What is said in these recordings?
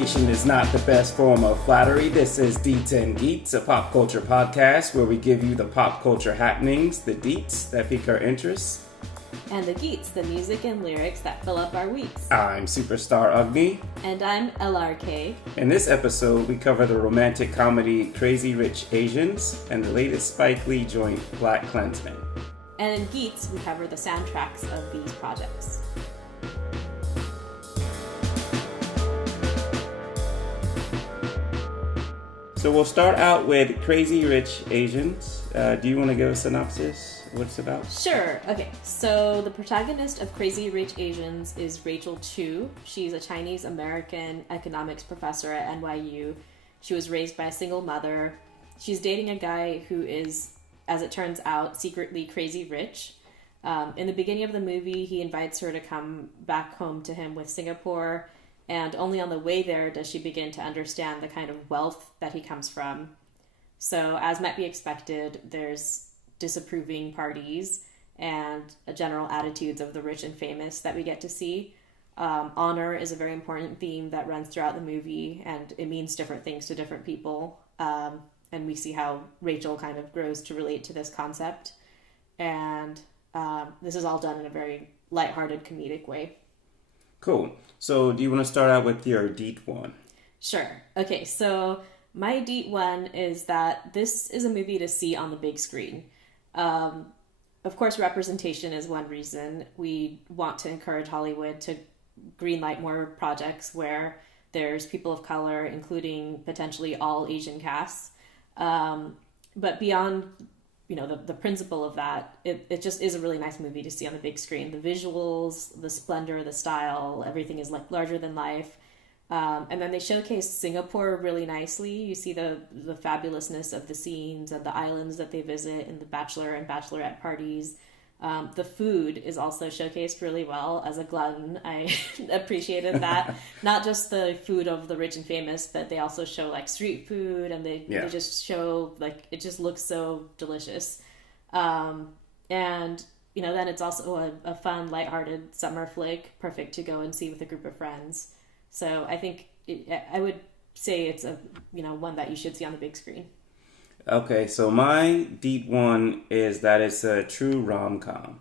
imitation is not the best form of flattery. This is Deets and Geets, a pop culture podcast where we give you the pop culture happenings, the deets that pique our interests. And the Geets, the music and lyrics that fill up our weeks. I'm Superstar Agni. And I'm LRK. In this episode, we cover the romantic comedy Crazy Rich Asians and the latest Spike Lee joint, BlackKklansman. And in Geets, we cover the soundtracks of these projects. So we'll start out with Crazy Rich Asians. Do you want to give a synopsis? What it's about? Sure. Okay. So the protagonist of Crazy Rich Asians is Rachel Chu. She's a Chinese-American economics professor at NYU. She was raised by a single mother. She's dating a guy who is, as it turns out, secretly crazy rich. In the beginning of the movie, he invites her to come back home to him with Singapore. And only on the way there does she begin to understand the kind of wealth that he comes from. So, as might be expected, there's disapproving parties and general attitudes of the rich and famous that we get to see. Honor is a very important theme that runs throughout the movie, and it means different things to different people. And we see how Rachel kind of grows to relate to this concept. And this is all done in a very lighthearted, comedic way. Cool. So do you want to start out with your Deet one? Sure. Okay, so my Deet one is that this is a movie to see on the big screen. Of course, representation is one reason. We want to encourage Hollywood to greenlight more projects where there's people of color, including potentially all Asian casts. But beyond the principle of that, it just is a really nice movie to see on the big screen. The visuals, the splendor, the style, everything is like larger than life. And then they showcase Singapore really nicely. You see the fabulousness of the scenes and the islands that they visit and the bachelor and bachelorette parties. The food is also showcased really well. As a glutton, I appreciated that. Not just the food of the rich and famous, but they also show like street food, and they just show like it just looks so delicious. And then it's also a fun, lighthearted summer flick, perfect to go and see with a group of friends. So I think I would say it's a one that you should see on the big screen. Okay, so my Deet one is that it's a true rom-com.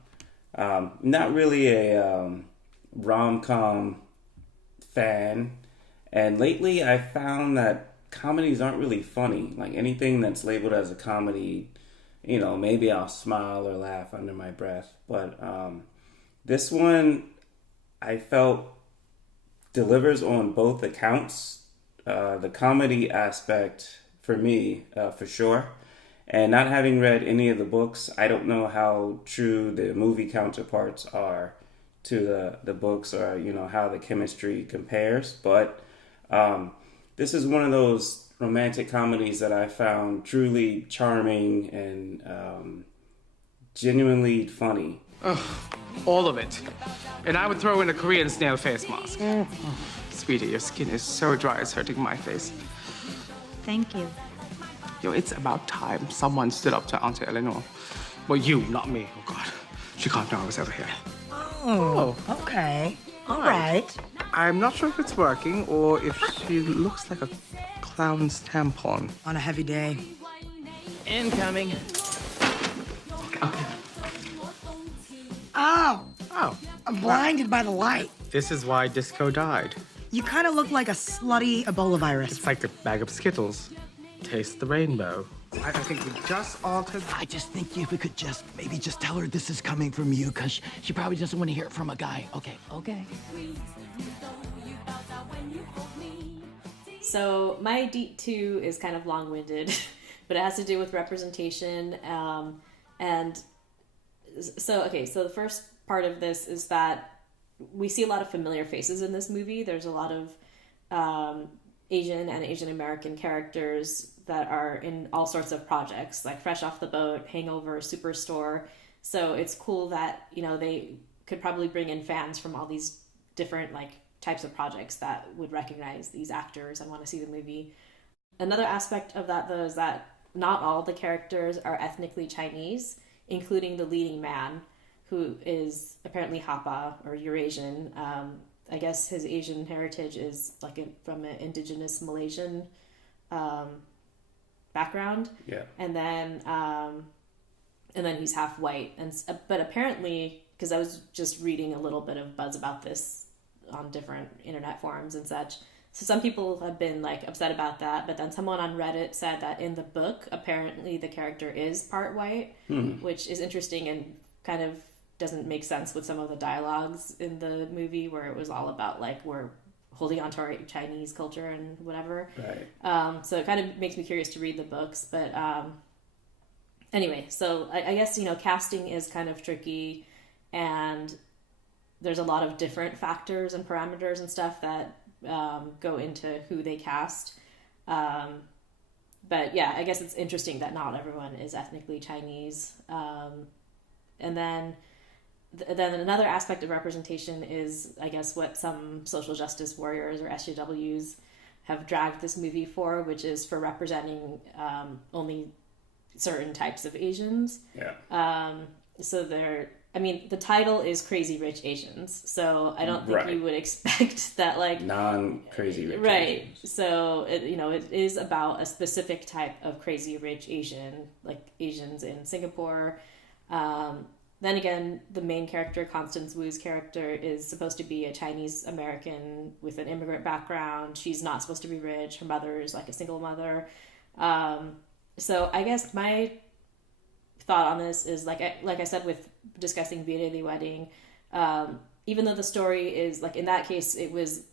Not really a rom-com fan. And lately I found that comedies aren't really funny. Like anything that's labeled as a comedy, maybe I'll smile or laugh under my breath. But this one I felt delivers on both accounts. The comedy aspect for me, for sure. And not having read any of the books, I don't know how true the movie counterparts are to the books, or, how the chemistry compares. But this is one of those romantic comedies that I found truly charming and genuinely funny. All of it. And I would throw in a Korean snail face mask. Sweetie, your skin is so dry, it's hurting my face. Thank you. Yo, it's about time someone stood up to Auntie Eleanor. Well, you, not me. Oh, God. She can't know I was ever here. Oh, okay. All right. I'm not sure if it's working or if she looks like a clown's tampon. On a heavy day. Incoming. Okay. Oh, Oh. I'm blinded by the light. This is why disco died. You kind of look like a slutty Ebola virus. It's like a bag of Skittles. Taste the rainbow. I think we just altered... I just think if we could maybe just tell her this is coming from you, because she probably doesn't want to hear it from a guy. Okay. So my Deet 2 is kind of long-winded, but it has to do with representation. So the first part of this is that we see a lot of familiar faces in this movie. There's a lot of Asian and Asian American characters that are in all sorts of projects, like Fresh Off the Boat, Hangover, Superstore. So it's cool that, they could probably bring in fans from all these different types of projects that would recognize these actors and want to see the movie. Another aspect of that, though, is that not all the characters are ethnically Chinese, including the leading man, who is apparently Hapa or Eurasian. I guess his Asian heritage is like from an indigenous Malaysian background. Yeah. And then he's half white. But apparently, because I was just reading a little bit of buzz about this on different internet forums and such. So some people have been like upset about that, but then someone on Reddit said that in the book, apparently the character is part white, which is interesting and kind of doesn't make sense with some of the dialogues in the movie where it was all about like we're holding on to our Chinese culture and whatever. Right. So it kind of makes me curious to read the books, but anyway, so I guess, casting is kind of tricky, and there's a lot of different factors and parameters and stuff that go into who they cast. But yeah, I guess it's interesting that not everyone is ethnically Chinese. And then another aspect of representation is, I guess, what some social justice warriors or SJWs have dragged this movie for, which is for representing only certain types of Asians. Yeah. So the title is Crazy Rich Asians, so I don't think you would expect that like non-crazy rich right. Asians. So it is about a specific type of crazy rich Asian, like Asians in Singapore. Then again, the main character, Constance Wu's character, is supposed to be a Chinese American with an immigrant background. She's not supposed to be rich. Her mother is like a single mother. So I guess my thought on this is like I said with discussing Vida the Wedding, even though the story is like in that case it was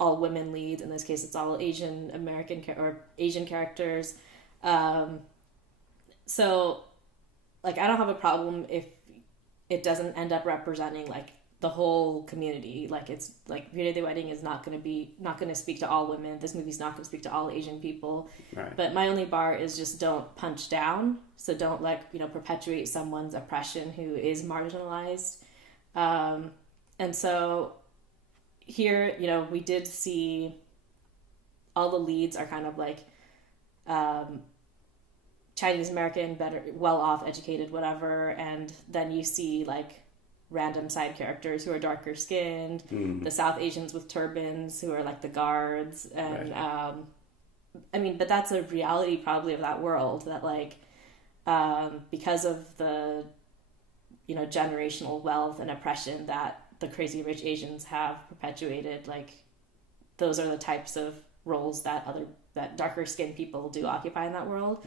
all women leads, in this case it's all Asian American or Asian characters. So like I don't have a problem if it doesn't end up representing like the whole community. Like it's like Vida the Wedding is not going to speak to all women. This movie's not going to speak to all Asian people. Right. But my only bar is just don't punch down. So don't perpetuate someone's oppression who is marginalized. And so here, we did see all the leads are kind of like Chinese American, better, well off, educated, whatever, and then you see like random side characters who are darker skinned, the South Asians with turbans who are like the guards, and but that's a reality probably of that world that like because of the generational wealth and oppression that the crazy rich Asians have perpetuated, like those are the types of roles that darker skinned people do occupy in that world.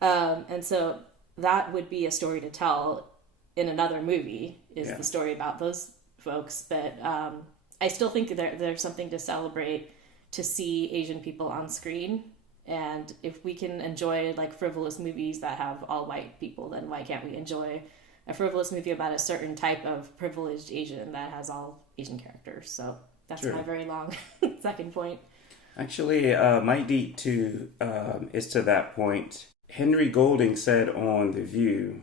And so that would be a story to tell in another movie, is the story about those folks. But I still think there's something to celebrate to see Asian people on screen. And if we can enjoy like frivolous movies that have all white people, then why can't we enjoy a frivolous movie about a certain type of privileged Asian that has all Asian characters? So that's my very long second point. Actually, my deep two is to that point. Henry Golding said on The View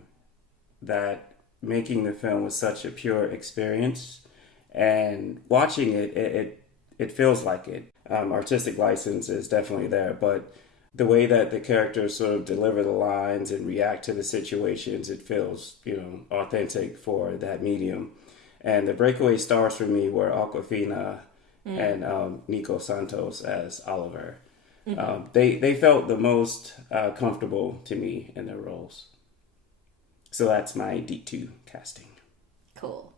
that making the film was such a pure experience, and watching it feels like it. Artistic license is definitely there, but the way that the characters sort of deliver the lines and react to the situations, it feels, authentic for that medium. And the breakaway stars for me were Awkwafina and Nico Santos as Oliver. They felt the most comfortable to me in their roles. So that's my D2 casting. Cool.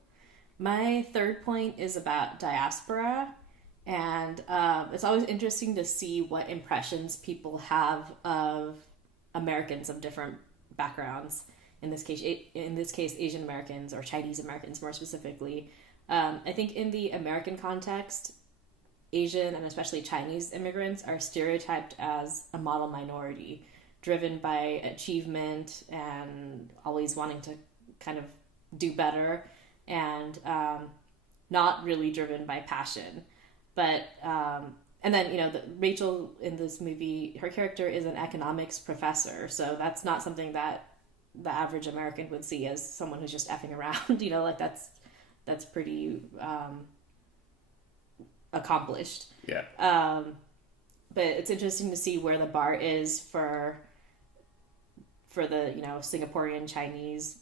My third point is about diaspora. And it's always interesting to see what impressions people have of Americans of different backgrounds. In this case, Asian Americans or Chinese Americans more specifically. I think in the American context, Asian and especially Chinese immigrants are stereotyped as a model minority, driven by achievement and always wanting to kind of do better, and not really driven by passion. But and then Rachel in this movie, her character is an economics professor, so that's not something that the average American would see as someone who's just effing around. Like that's pretty accomplished. Yeah. But it's interesting to see where the bar is for the Singaporean Chinese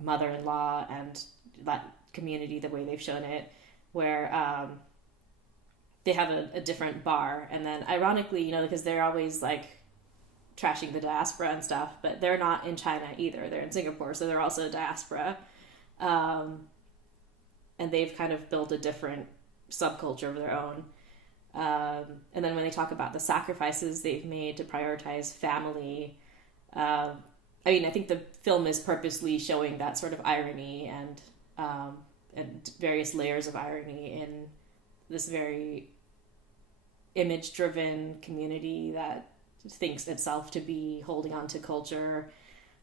mother-in-law and that community, the way they've shown it. where they have a different bar, and then ironically, you know, because they're always like trashing the diaspora and stuff, but they're not in China either. They're in Singapore, so they're also a diaspora. And they've kind of built a different subculture of their own. And then when they talk about the sacrifices they've made to prioritize family, I mean, I think the film is purposely showing that sort of irony and various layers of irony in this very image-driven community that thinks itself to be holding on to culture.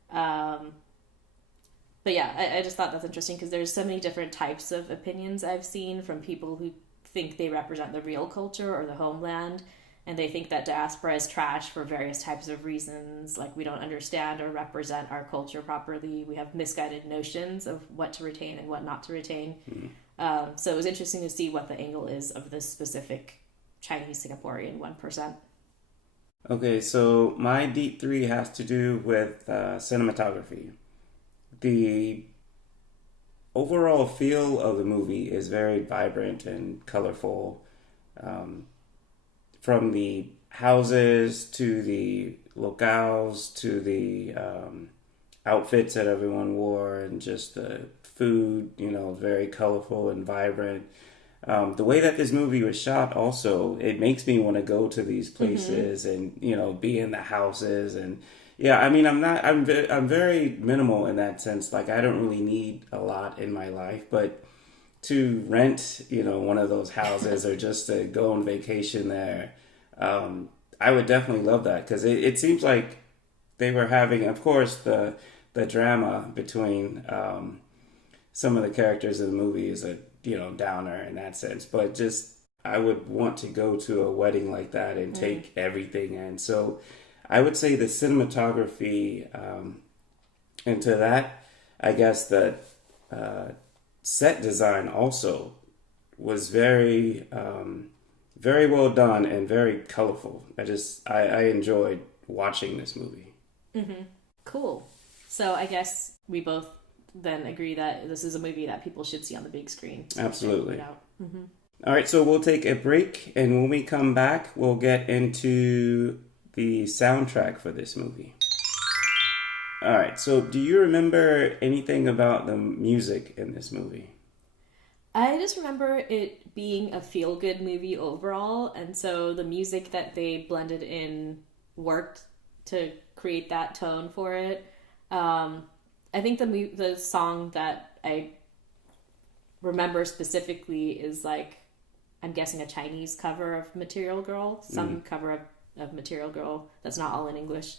But yeah, I just thought that's interesting because there's so many different types of opinions I've seen from people who think they represent the real culture or the homeland, and they think that diaspora is trash for various types of reasons, like we don't understand or represent our culture properly. We have misguided notions of what to retain and what not to retain. So it was interesting to see what the angle is of this specific Chinese Singaporean 1%. Okay, so my Deep 3 has to do with cinematography. The overall feel of the movie is very vibrant and colorful. From the houses to the locales to the outfits that everyone wore and just the food, you know, very colorful and vibrant. The way that this movie was shot also, it makes me want to go to these places and, you know, be in the houses. And yeah, I mean, I'm very minimal in that sense. Like, I don't really need a lot in my life, but to rent, you know, one of those houses or just to go on vacation there, I would definitely love that, because it seems like they were having, of course, the drama between some of the characters in the movie is a, you know, downer in that sense, but just I would want to go to a wedding like that and take everything in. So I would say the cinematography, and to that, I guess the set design also was very very well done and very colorful. I enjoyed watching this movie. Cool. So I guess we both then agree that this is a movie that people should see on the big screen. Absolutely. All right, so we'll take a break, and when we come back, we'll get into the soundtrack for this movie. All right, so do you remember anything about the music in this movie? I just remember it being a feel-good movie overall, and so the music that they blended in worked to create that tone for it. I think the song that I remember specifically is, like, I'm guessing a Chinese cover of Material Girl, some cover of Material Girl that's not all in English.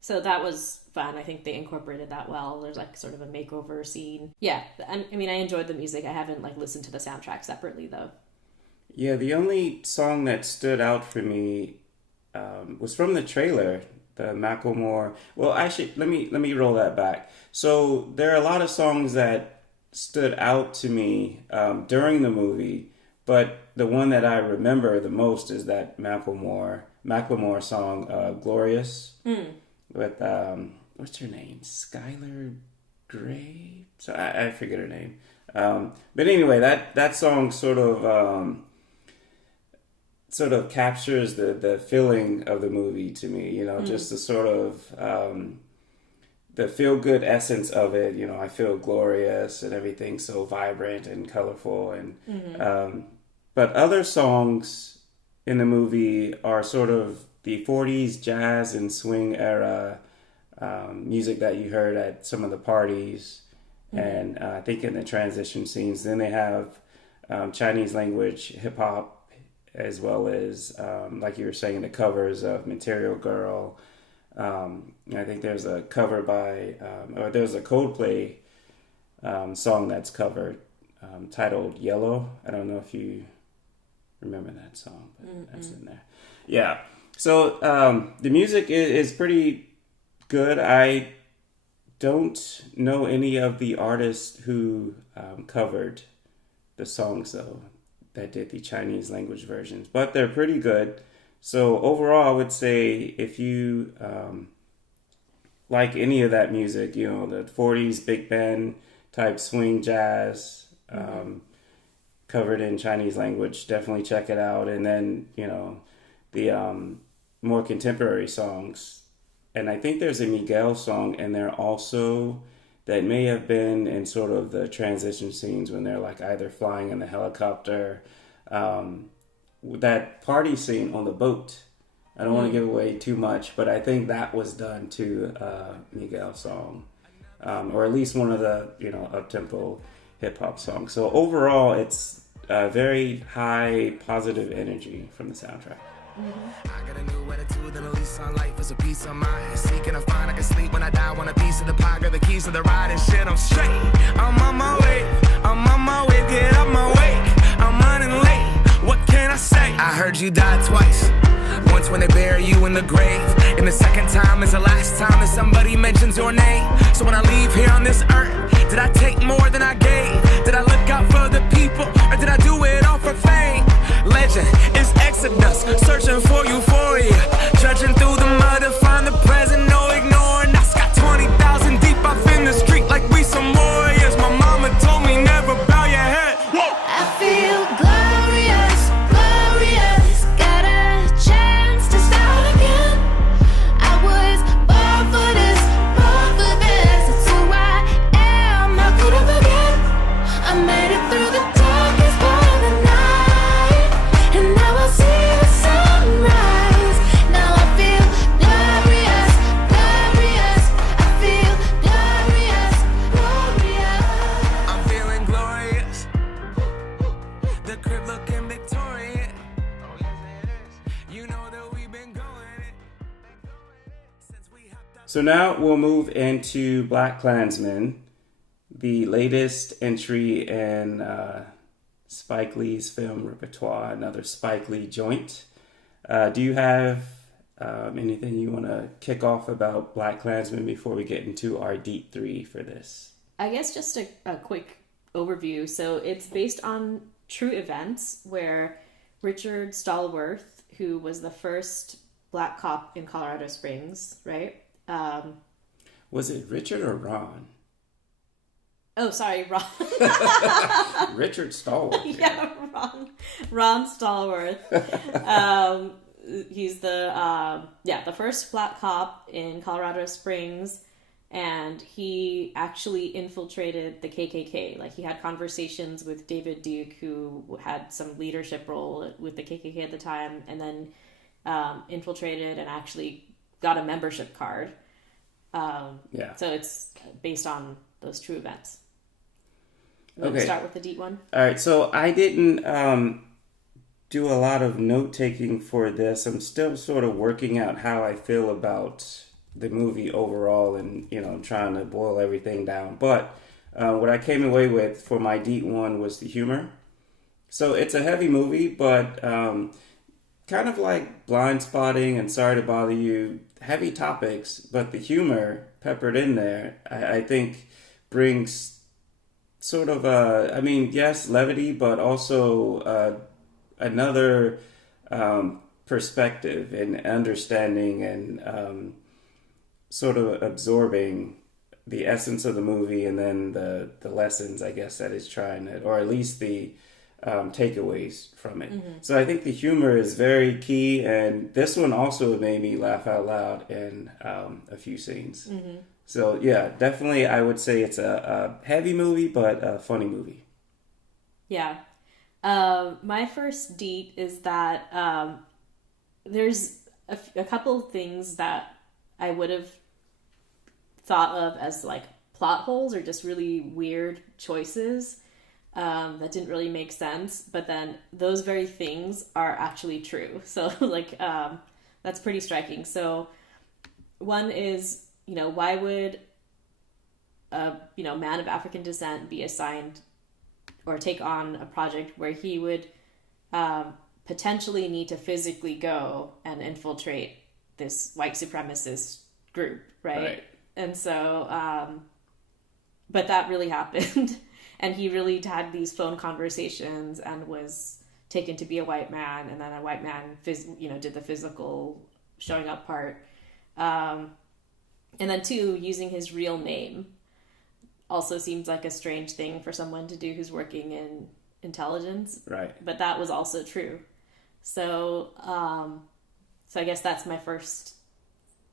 So that was fun. I think they incorporated that well. There's like sort of a makeover scene. Yeah, I mean, I enjoyed the music. I haven't like listened to the soundtrack separately though. Yeah, the only song that stood out for me was from the trailer, the Macklemore. Well, actually, let me roll that back. So there are a lot of songs that stood out to me during the movie, but the one that I remember the most is that Macklemore song, "Glorious." With what's her name, Skylar Grey? So I forget her name. But anyway, that song sort of captures the feeling of the movie to me. You know, just the sort of the feel good essence of it. You know, I feel glorious and everything so vibrant and colorful. And but other songs in the movie are sort of the 40s jazz and swing era music that you heard at some of the parties, and I think in the transition scenes. Then they have Chinese language hip hop, as well as like you were saying, the covers of Material Girl. I think there's a cover by or there's a Coldplay song that's covered titled "Yellow." I don't know if you remember that song, but that's in there. Yeah. So the music is pretty good. I don't know any of the artists who covered the songs, though, that did the Chinese language versions, but they're pretty good. So overall, I would say if you like any of that music, you know, the 40s big band type swing jazz, covered in Chinese language, definitely check it out. And then, the more contemporary songs. And I think there's a Miguel song in there also that may have been in sort of the transition scenes when they're like either flying in the helicopter. That party scene on the boat. I don't want to give away too much, but I think that was done to Miguel's song. Or at least one of the, up-tempo hip-hop songs. So overall, it's very high positive energy from the soundtrack. I got a new attitude and a lease on life is a piece of mind. Seeking a find, I can sleep when I die. Want a piece of the pie, got the keys to the ride and shit. I'm straight. I'm on my way. Get up my way. I'm running late. What can I say? I heard you died twice. Once when they bury you in the grave, and the second time is the last time that somebody mentions your name. So when I leave here on this earth, did I take more than I gave? Did I look out for the people, or did I do it all for fame? Legend is Exodus, searching for euphoria, trudging through the mud to find the present, no ignoring us. Got 20,000 deep up in the street like we some warriors. My mama told me never bow your head. I feel glorious, glorious. Got a chance to start again. I was born for this, born for this. It's who I am. How could I forget? I made it through the darkest part of the night, and now I see the sunrise. Now I feel glorious, glorious. I feel glorious, glorious. I'm feeling glorious. The crib looking victorious. You know that we've been going since we hopped up. So now we'll move into BlackKklansman, the latest entry in Spike Lee's film repertoire, another Spike Lee joint. Do you have anything you want to kick off about BlackKklansman before we get into our deep 3 for this? I guess just a quick overview. So it's based on true events where Richard Stallworth, who was the first black cop in Colorado Springs, right? Was it Richard or Ron? Oh, sorry, Ron. Richard Stallworth. Yeah, Ron Stallworth. He's the first black cop in Colorado Springs, and he actually infiltrated the KKK. Like, he had conversations with David Duke, who had some leadership role with the KKK at the time, and then infiltrated and actually got a membership card. So it's based on those true events. Let's start with the deep one. All right, so I didn't do a lot of note taking for this. I'm still sort of working out how I feel about the movie overall, and trying to boil everything down. But what I came away with for my deep one was the humor. So it's a heavy movie, but kind of like Blind Spotting and Sorry to Bother You, heavy topics, but the humor peppered in there, I think brings sort of yes, levity, but also another perspective and understanding and sort of absorbing the essence of the movie, and then the lessons, I guess, that it's trying to, or at least the takeaways from it. Mm-hmm. So I think the humor is very key, and this one also made me laugh out loud in a few scenes. Mm-hmm. So yeah, definitely I would say it's a heavy movie, but a funny movie. Yeah. My first deep is that there's a couple of things that I would have thought of as like plot holes or just really weird choices that didn't really make sense, but then those very things are actually true. So that's pretty striking. So one is, why would a man of African descent be assigned or take on a project where he would potentially need to physically go and infiltrate this white supremacist group, right? And so, but that really happened. And he really had these phone conversations and was taken to be a white man. And then a white man, did the physical showing up part. And then two, using his real name also seems like a strange thing for someone to do who's working intelligence. Right. But that was also true. So, so I guess that's my first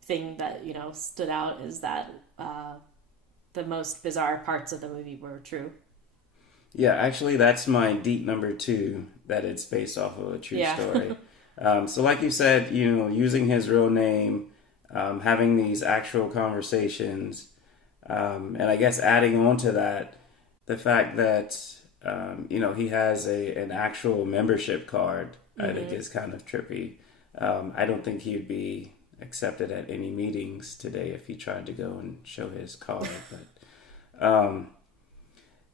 thing that, you know, stood out is that the most bizarre parts of the movie were true. Yeah, actually, that's my deep number 2, that it's based off of a true story. So like you said, you know, using his real name, having these actual conversations, and I guess adding on to that, the fact that, you know, he has an actual membership card, I think is kind of trippy. I don't think he'd be accepted at any meetings today if he tried to go and show his card. But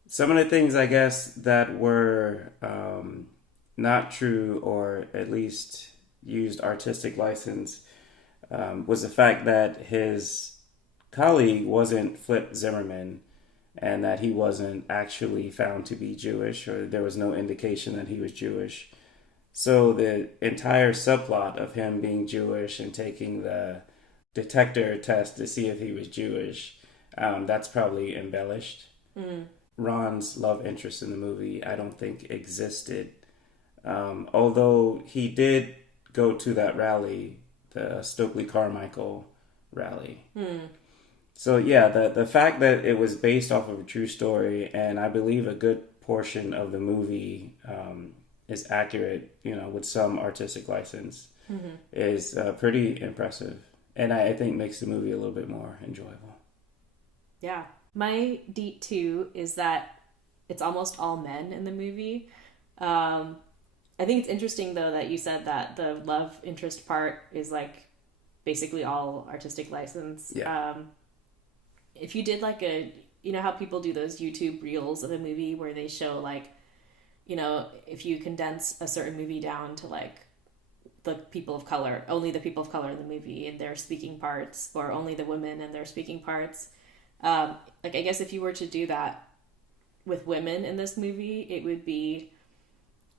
some of the things, I guess, that were not true, or at least used artistic license, was the fact that his colleague wasn't Flip Zimmerman, and that he wasn't actually found to be Jewish, or there was no indication that he was Jewish. So the entire subplot of him being Jewish and taking the detector test to see if he was Jewish, that's probably embellished. Ron's love interest in the movie, I don't think existed. Although he did go to that rally, the Stokely Carmichael rally. So yeah, the fact that it was based off of a true story, and I believe a good portion of the movie is accurate, you know, with some artistic license, is pretty impressive. And I think makes the movie a little bit more enjoyable. Yeah. My deep 2 is that it's almost all men in the movie. I think it's interesting, though, that you said that the love interest part is, like, basically all artistic license. Yeah. If you did, like, you know how people do those YouTube reels of a movie where they show, like, you know, if you condense a certain movie down to, like, the people of color, only the people of color in the movie and their speaking parts, or only the women and their speaking parts. Like, I guess if you were to do that with women in this movie, it would be,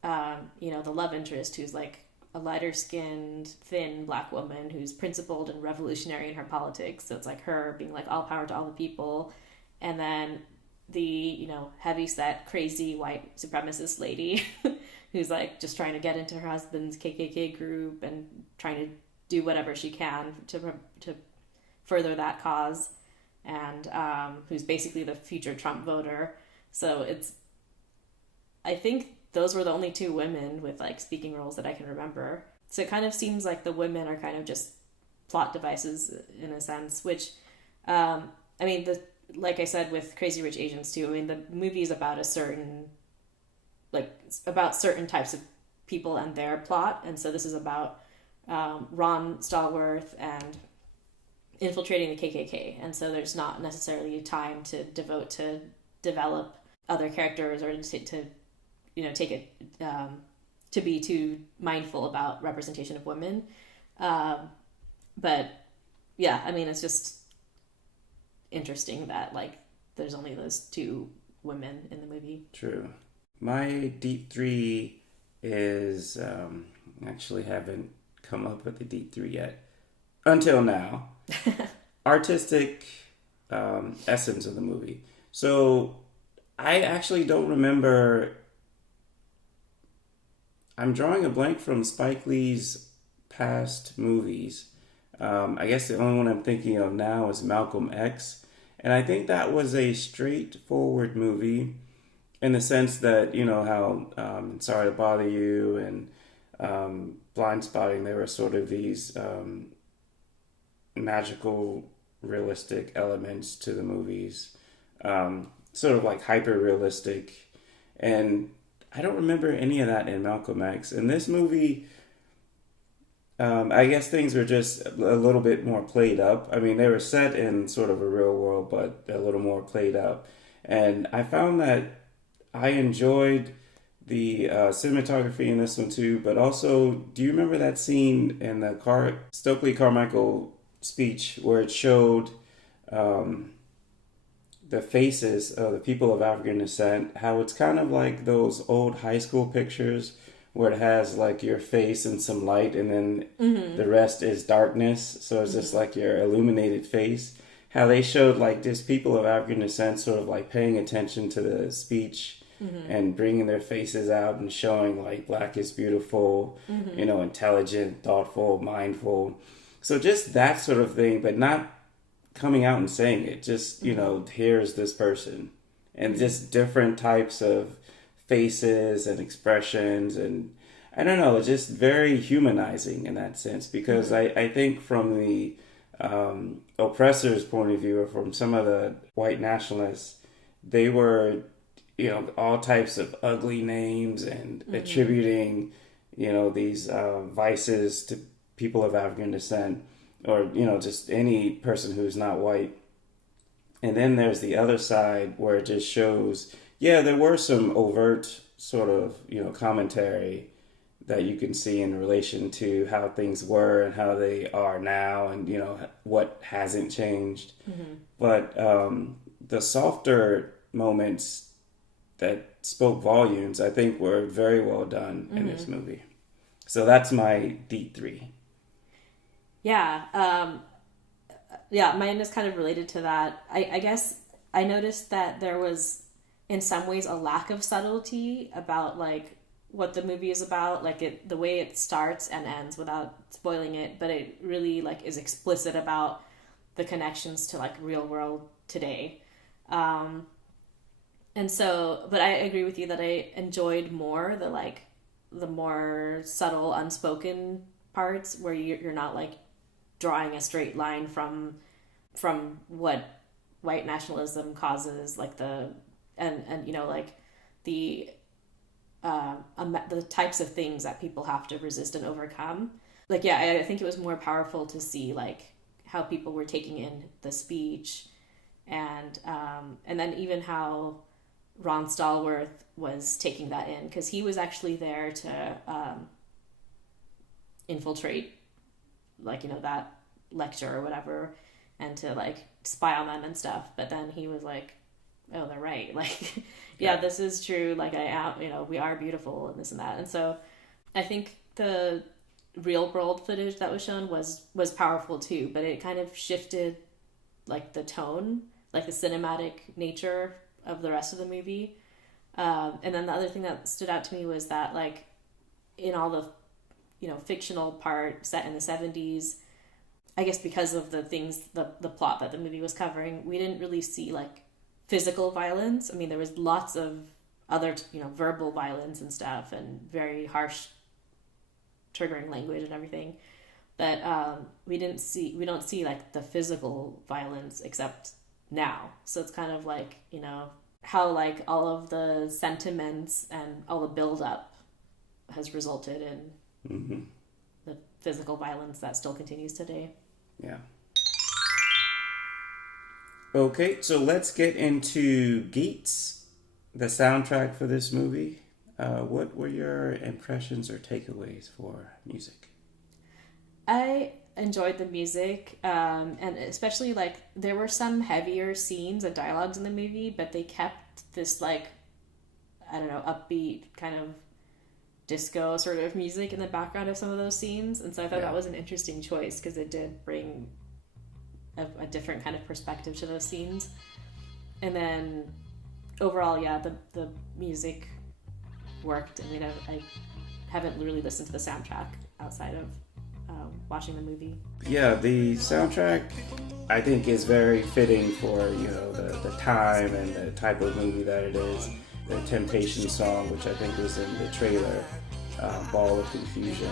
you know, the love interest who's, like, a lighter-skinned, thin black woman who's principled and revolutionary in her politics. So it's, like, her being, like, all power to all the people. And then the, you know, heavy-set, crazy white supremacist lady who's, like, just trying to get into her husband's KKK group and trying to do whatever she can to further that cause. And who's basically the future Trump voter. So it's, I think those were the only 2 women with, like, speaking roles that I can remember. So it kind of seems like the women are kind of just plot devices in a sense, which, I mean, like I said with Crazy Rich Asians too, I mean, the movie is about about certain types of people and their plot. And so this is about Ron Stallworth and infiltrating the KKK, and so there's not necessarily time to devote to develop other characters or to you know, take it to be too mindful about representation of women. But yeah, I mean, it's just interesting that, like, there's only those 2 women in the movie. True. My deep 3 is actually haven't come up with the deep 3 yet until now. Artistic essence of the movie. So I actually don't remember. I'm drawing a blank from Spike Lee's past movies. I guess the only one I'm thinking of now is Malcolm X. And I think that was a straightforward movie in the sense that, you know, how Sorry to Bother You and Blind Spotting, there were sort of these magical, realistic elements to the movies, sort of like hyper realistic, and I don't remember any of that in Malcolm X. In this movie, I guess things were just a little bit more played up. I mean, they were set in sort of a real world, but a little more played up, and I found that I enjoyed the cinematography in this one too. But also, do you remember that scene in the Stokely Carmichael speech where it showed the faces of the people of African descent, how it's kind of like those old high school pictures where it has like your face and some light and then the rest is darkness, so it's just like your illuminated face. How they showed like just people of African descent sort of like paying attention to the speech and bringing their faces out and showing like black is beautiful, you know, intelligent, thoughtful, mindful. So just that sort of thing, but not coming out and saying it. Just, you know, here's this person. And just different types of faces and expressions. And I don't know, just very humanizing in that sense. Because I think from the oppressor's point of view, or from some of the white nationalists, they were, you know, all types of ugly names and attributing, you know, these vices to people of African descent, or, you know, just any person who's not white. And then there's the other side where it just shows, yeah, there were some overt sort of, you know, commentary that you can see in relation to how things were and how they are now, and, you know, what hasn't changed. But the softer moments that spoke volumes, I think, were very well done in this movie. So that's my D3. Yeah. Yeah, mine is kind of related to that. I guess I noticed that there was, in some ways, a lack of subtlety about, like, what the movie is about. Like, the way it starts and ends, without spoiling it, but it really, like, is explicit about the connections to, like, real world today. And so, but I agree with you that I enjoyed more the more subtle, unspoken parts where you're not, like, drawing a straight line from what white nationalism causes, like and you know, like the types of things that people have to resist and overcome. Like, yeah, I think it was more powerful to see, like, how people were taking in the speech, and then even how Ron Stallworth was taking that in, because he was actually there to infiltrate, like, you know, that lecture or whatever, and to, like, spy on them and stuff. But then he was like, oh, they're right. Like, yeah, this is true. Like, I am, you know, we are beautiful and this and that. And so I think the real world footage that was shown was powerful too, but it kind of shifted, like, the tone, like the cinematic nature of the rest of the movie. And then the other thing that stood out to me was that, like, in all the, you know, fictional part set in the 70s, I guess because of the things, the plot that the movie was covering, we didn't really see, like, physical violence. I mean, there was lots of other, you know, verbal violence and stuff, and very harsh, triggering language and everything. But we don't see, like, the physical violence except now. So it's kind of like, you know, how, like, all of the sentiments and all the build-up has resulted in the physical violence that still continues today. Yeah. Okay, so let's get into Geets, the soundtrack for this movie. What were your impressions or takeaways for music? I enjoyed the music, and especially, like, there were some heavier scenes and dialogues in the movie, but they kept this, like, I don't know, upbeat kind of disco sort of music in the background of some of those scenes. And so I thought that was an interesting choice, because it did bring a different kind of perspective to those scenes. And then overall, yeah, the music worked. I mean, I haven't really listened to the soundtrack outside of watching the movie. Yeah, the soundtrack, I think, is very fitting for, you know, the time and the type of movie that it is. The Temptation song, which I think was in the trailer, Ball of Confusion,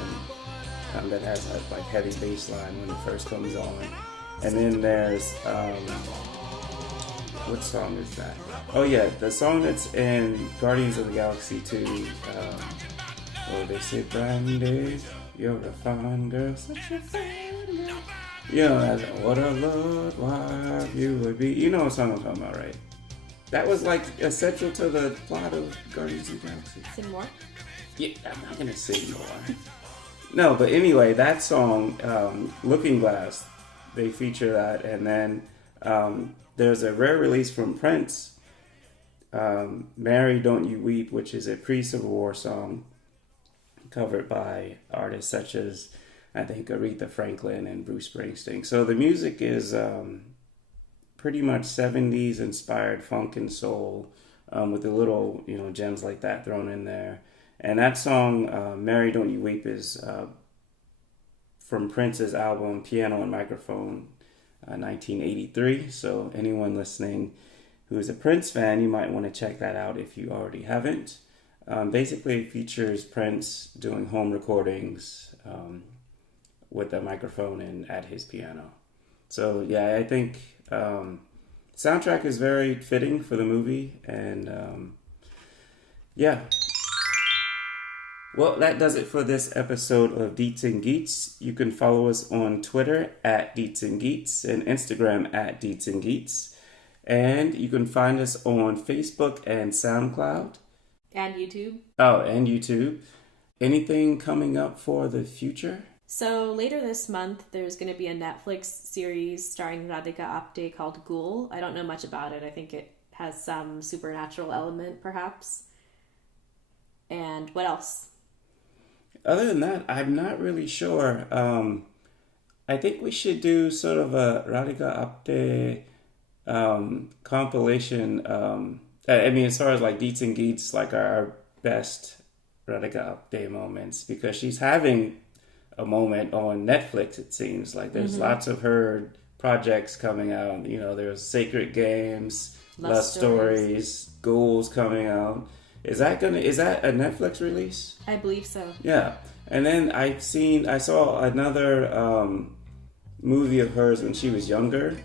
that has a, like, heavy bass line when it first comes on. And then there's, what song is that? Oh yeah, the song that's in Guardians of the Galaxy 2, they say, Brandy, you're a fine girl, such a fine girl. You know, what a Lord, wife you would be. You know what song I'm talking about, right? That was, like, essential to the plot of Guardians of the Galaxy. Sing more? Yeah, I'm not gonna sing more. No, but anyway, that song, Looking Glass, they feature that. And then there's a rare release from Prince, Mary Don't You Weep, which is a pre-Civil War song covered by artists such as, I think, Aretha Franklin and Bruce Springsteen. So the music is pretty much 70s inspired funk and soul with the little, gems like that thrown in there. And that song, Mary Don't You Weep, is from Prince's album Piano and Microphone, 1983. So anyone listening who is a Prince fan, you might want to check that out if you already haven't. Basically, it features Prince doing home recordings with a microphone and at his piano. So yeah, I think soundtrack is very fitting for the movie, and yeah. Well, that does it for this episode of Deets and Geets. You can follow us on Twitter at Deets and Geets and Instagram at Deets and Geets. And you can find us on Facebook and SoundCloud. And YouTube. Oh, and YouTube. Anything coming up for the future? So later this month, there's going to be a Netflix series starring Radhika Apte called Ghoul. I don't know much about it. I think it has some supernatural element, perhaps. And what else? Other than that, I'm not really sure. I think we should do sort of a Radhika Apte compilation. I mean, as far as like Deets and Geets, like our best Radhika Apte moments, because she's having a moment on Netflix, it seems. Like there's lots of her projects coming out. There's Sacred Games, Love Stories, Ghouls coming out. Is that a Netflix release? I believe so. Yeah. And then I saw another movie of hers when she was younger.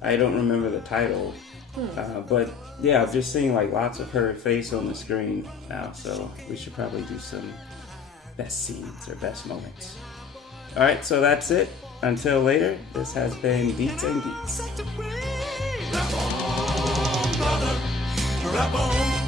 I don't remember the title. But yeah, I'm just seeing like lots of her face on the screen now. So we should probably do some best scenes or best moments. All right, so that's it. Until later, this has been Deets and Geets. Rap on,